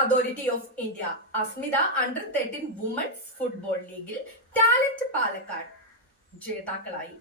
Authority of India Asmita under thirteen women's football ലീഗിൽ talent Palakkad ജേതാക്കളായി.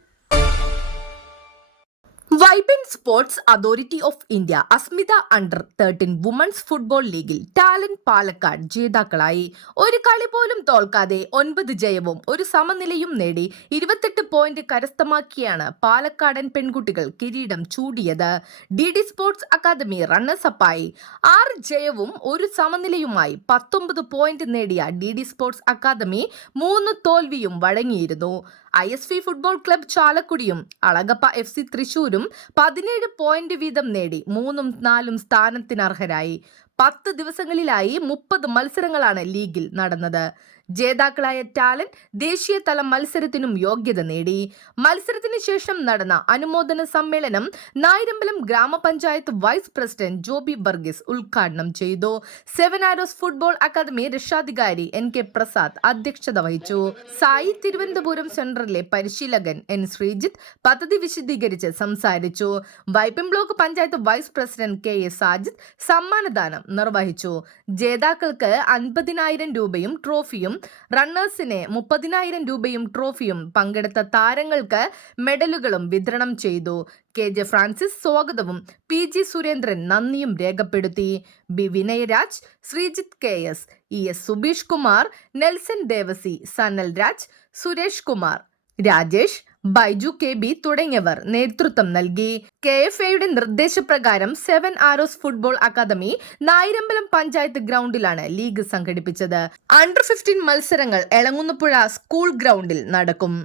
വൈബൻ sports authority of India Asmita under thirteen women's football ലീഗിൽ talent Palakkad ജേതാക്കളായി. ഒരു കളി പോലും തോൽക്കാതെ ഒൻപത് ജയവും ഒരു സമനിലയും നേടി ഇരുപത്തെട്ട് പോയിന്റ് കരസ്ഥമാക്കിയാണ് പാലക്കാടൻ പെൺകുട്ടികൾ കിരീടം ചൂടിയത്. ഡി ഡി സ്പോർട്സ് അക്കാദമി റണ്ണേഴ്സപ്പായി ആറ് ജയവും ഒരു സമനിലയുമായി പത്തൊമ്പത് പോയിന്റ് നേടിയ ഡി ഡി സ്പോർട്സ് അക്കാദമി മൂന്ന് തോൽവിയും വഴങ്ങിയിരുന്നു. I S F football club ചാലക്കുടിയും Alagappa F C തൃശൂരും പതിനേഴ് പോയിന്റ് വീതം നേടി മൂന്നും നാലും സ്ഥാനത്തിനർഹരായി. പത്ത് ദിവസങ്ങളിലായി മുപ്പത് മത്സരങ്ങളാണ് ലീഗിൽ നടന്നത്. ജേതാക്കളായ ടാലൻ ദേശീയ തല മത്സരത്തിനും യോഗ്യത നേടി. മത്സരത്തിന് ശേഷം നടന്ന അനുമോദന സമ്മേളനം നായരമ്പലം ഗ്രാമപഞ്ചായത്ത് വൈസ് പ്രസിഡന്റ് ജോബി ബർഗീസ് ഉദ്ഘാടനം ചെയ്തു. സെവൻ ആരോസ് ഫുട്ബോൾ അക്കാദമി രക്ഷാധികാരി എൻ കെ പ്രസാദ് അധ്യക്ഷത വഹിച്ചു. സായി തിരുവനന്തപുരം സെൻട്രലിലെ പരിശീലകൻ എൻ ശ്രീജിത്ത് പദ്ധതി വിശദീകരിച്ച് സംസാരിച്ചു. Vypin block panchayat vice president K A Sajid സമ്മാനദാനം നിർവഹിച്ചു. ജേതാക്കൾക്ക് അൻപതിനായിരം രൂപയും ട്രോഫിയും റണ്ണേഴ്സിന് മുപ്പതിനായിരം രൂപയും ട്രോഫിയും പങ്കെടുത്ത താരങ്ങൾക്ക് മെഡലുകളും വിതരണം ചെയ്തു. കെ ജെ ഫ്രാൻസിസ് സ്വാഗതവും പി ജി സുരേന്ദ്രൻ നന്ദിയും രേഖപ്പെടുത്തി. B Vinayaraj Sreejith K S E S Subeesh Kumar Nelson Devasi Sanal Raj Suresh Kumar Rajesh Baiju K B തുടങ്ങിയവർ നേതൃത്വം നൽകി. കെ എഫ് എയുടെ നിർദ്ദേശപ്രകാരം seven arrows football academy Nayarambalam panchayat ഗ്രൗണ്ടിലാണ് league സംഘടിപ്പിച്ചത്. Under fifteen മത്സരങ്ങൾ Elamkunnapuzha school ഗ്രൗണ്ടിൽ നടക്കും.